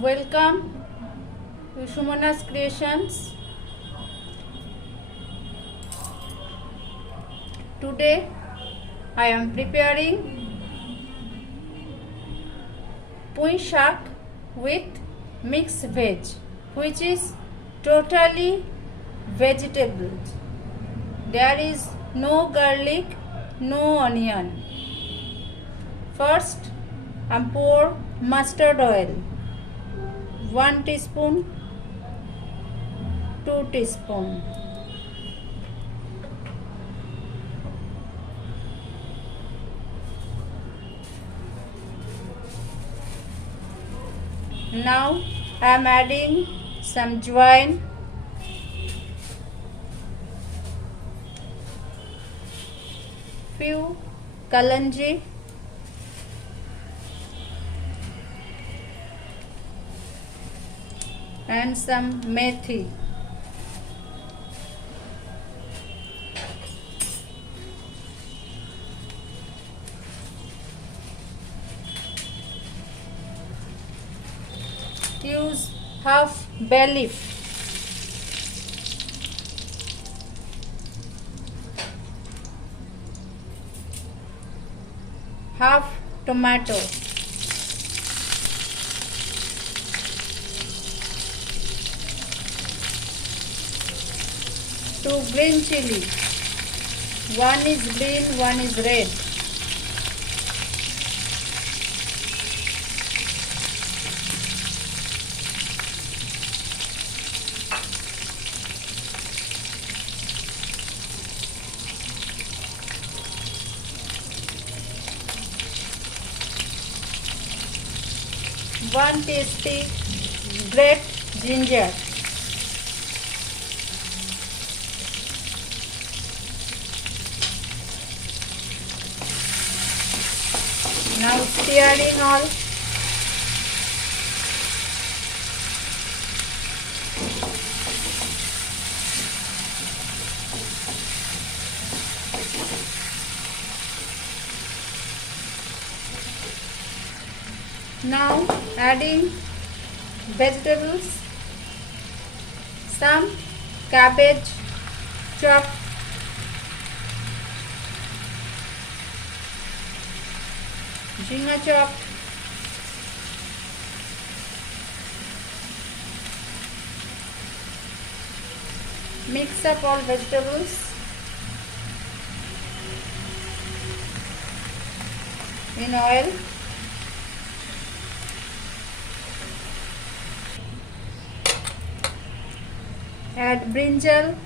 Welcome to Sumana Creations. Today I am preparing shak with mixed veg, which is totally vegetables. There is no garlic, no onion. First, I pour mustard oil, 1 teaspoon, 2 teaspoon. Now I am adding some jwain, few kalanji, and some methi. Use half bay leaf. Half tomato. 2 green chili. One is green, one is red. One tasty grated ginger. Now stirring all. Now adding vegetables, some cabbage chopped, ginger chopped, mix up all vegetables, in oil. Add brinjal,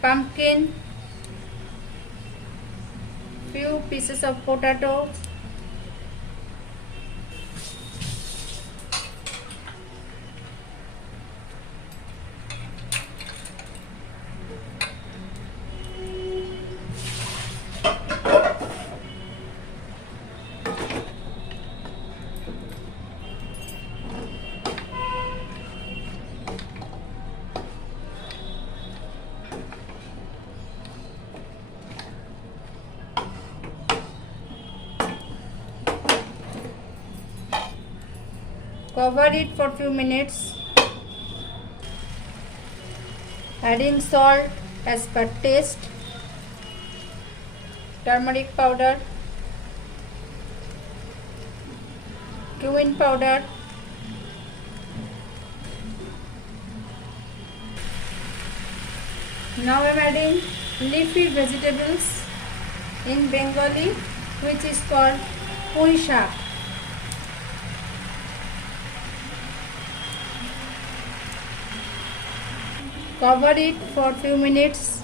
pumpkin, few pieces of potato, cover it for few minutes, adding salt as per taste, turmeric powder, cumin powder, now I am adding leafy vegetables in Bengali, which is called shak. Cover it for few minutes.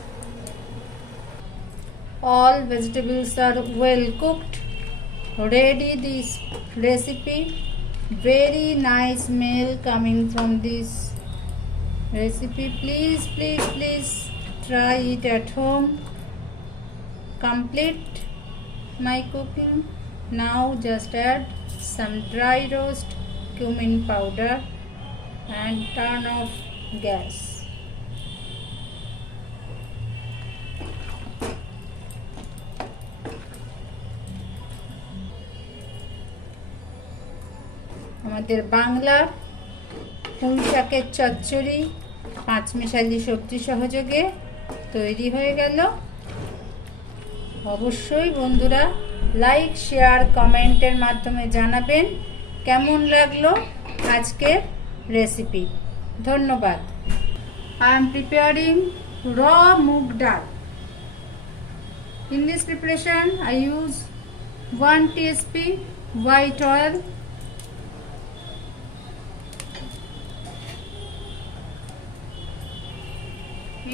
All vegetables are well cooked. Ready this recipe. Very nice smell coming from this recipe. Please try it at home. Complete my cooking. Now just add some dry roast cumin powder and turn off gas. আমাদের বাংলার পুঁই শাকের চচ্চড়ি পাঁচমিশালি সবজি সহযোগে তৈরি হয়ে গেল। অবশ্যই বন্ধুরা লাইক শেয়ার কমেন্টের মাধ্যমে জানাবেন কেমন লাগলো আজকের রেসিপি। ধন্যবাদ। I am preparing raw moong dal. In this preparation I use 1 teaspoon white oil,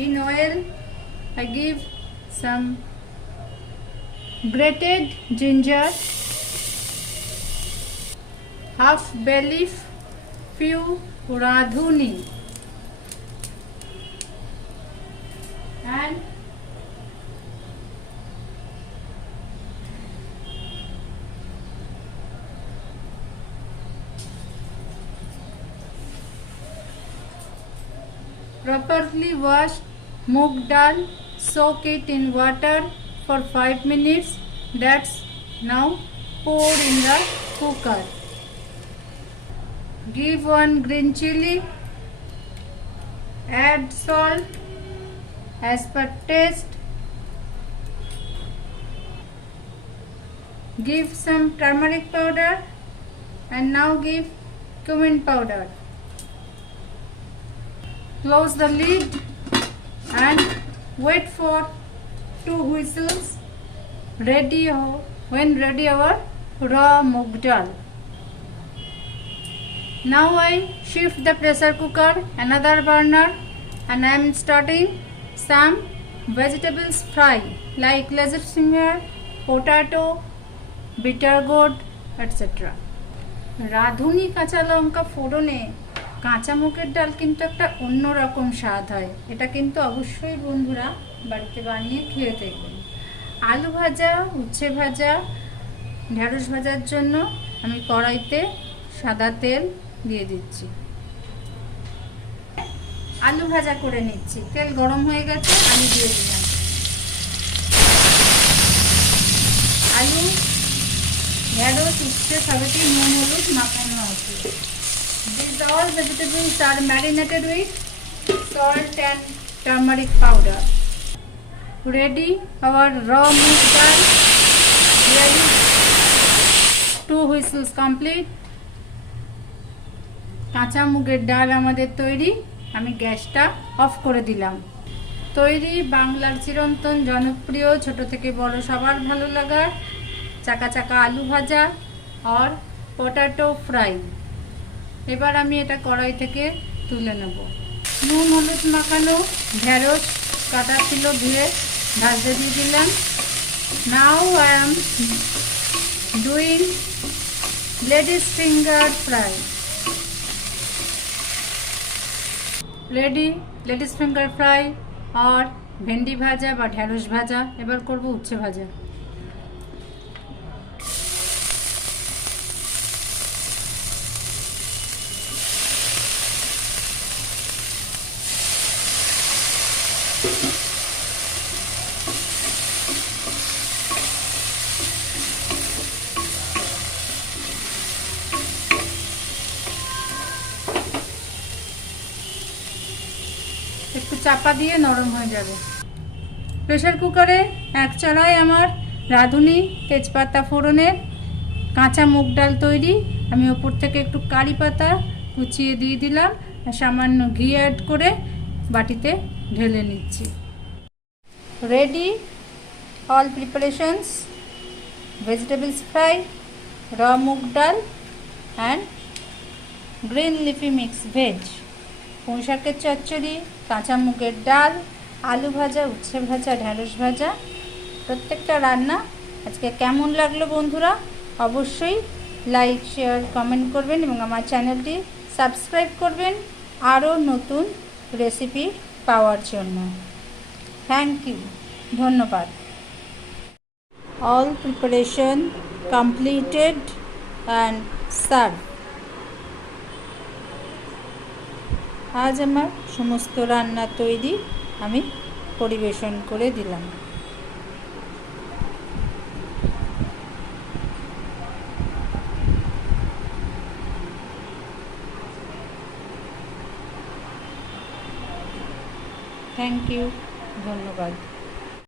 in oil I give some grated ginger, half bay leaf, few radhuni and properly wash moong dal, soak it in water for 5 minutes. That's now pour in the cooker. Give 1 green chili, add salt as per taste, give some turmeric powder and now give cumin powder. Close the lid and wait for 2 whistles. When ready our raw moong dal. Now I shift the pressure cooker another burner and I am starting some vegetables fry like laser finger, potato, bitter gourd, etc. রাঁধুনি কাঁচা লঙ্কা ফোড়নে কাঁচা মুগের ডাল কিন্তু একটা অন্যরকম স্বাদ হয়। এটা কিন্তু অবশ্যই বন্ধুরা বাড়িতে বানিয়ে খেয়ে দেখবেন। আলু ভাজা, উচ্ছে ভাজা, ঢেঁড়স ভাজার জন্য আমি কড়াইতে সাদা তেল দিয়ে দিচ্ছি। আলু ভাজা করে নিচ্ছি। তেল গরম হয়ে গেছে, আলু দিয়ে দিলাম। আলু, ঢেঁড়স, উচ্ছে সবই নুন হলুদ মাখানো আছে। These all vegetables are marinated with salt and turmeric powder. Ready our raw moong dal. Ready. 2 whistles complete. কাঁচা মুগের ডাল আমাদের তৈরি। আমি গ্যাসটা অফ করে দিলাম। তৈরি বাংলার চিরন্তন জনপ্রিয় ছোট থেকে বড় সবার ভালো লাগার চাকা চাকা আলু ভাজা আর পটাটো ফ্রাই। এবার আমি এটা কড়াই থেকে তুলে নেব। নুন হলুদ মাখানো ঢেঁড়স কাটা ছিল ধুয়ে ভাজতে দিয়ে দিলাম। Now I am doing ladies finger fry. Ready ladies finger fry আর ভেন্ডি ভাজা বা ঢেঁড়স ভাজা। এবার করব উচ্ছে ভাজা। একটু চাপা দিয়ে নরম হয়ে যাবে। প্রেসার কুকারে এক চালায় আমার রাঁধুনি তেজপাতা ফোড়নের কাঁচা মুগ ডাল তৈরি। আমি ওপর থেকে একটু কারি পাতা কুচিয়ে দিয়ে দিলাম আর সামান্য ঘি অ্যাড করে বাটিতে ঢেলে নিচ্ছি। Ready all preparations, vegetables fry, র মুগ ডাল and green leafy mix veg, পুঁই শাকের চচ্চড়ি, কাঁচা মুগের ডাল, আলু ভাজা, উচ্ছে ভাজা, ঢেঁড়স ভাজা। প্রত্যেকটা রান্না আজকে কেমন লাগলো বন্ধুরা অবশ্যই লাইক শেয়ার কমেন্ট করবেন এবং আমার চ্যানেলটি সাবস্ক্রাইব করবেন আরও নতুন রেসিপি পাওয়ার জন্য। থ্যাংক ইউ, ধন্যবাদ। All preparation completed and serve. আজ আমার সমস্ত রান্না তৈরি, আমি পরিবেশন করে দিলাম। থ্যাংক ইউ, ধন্যবাদ।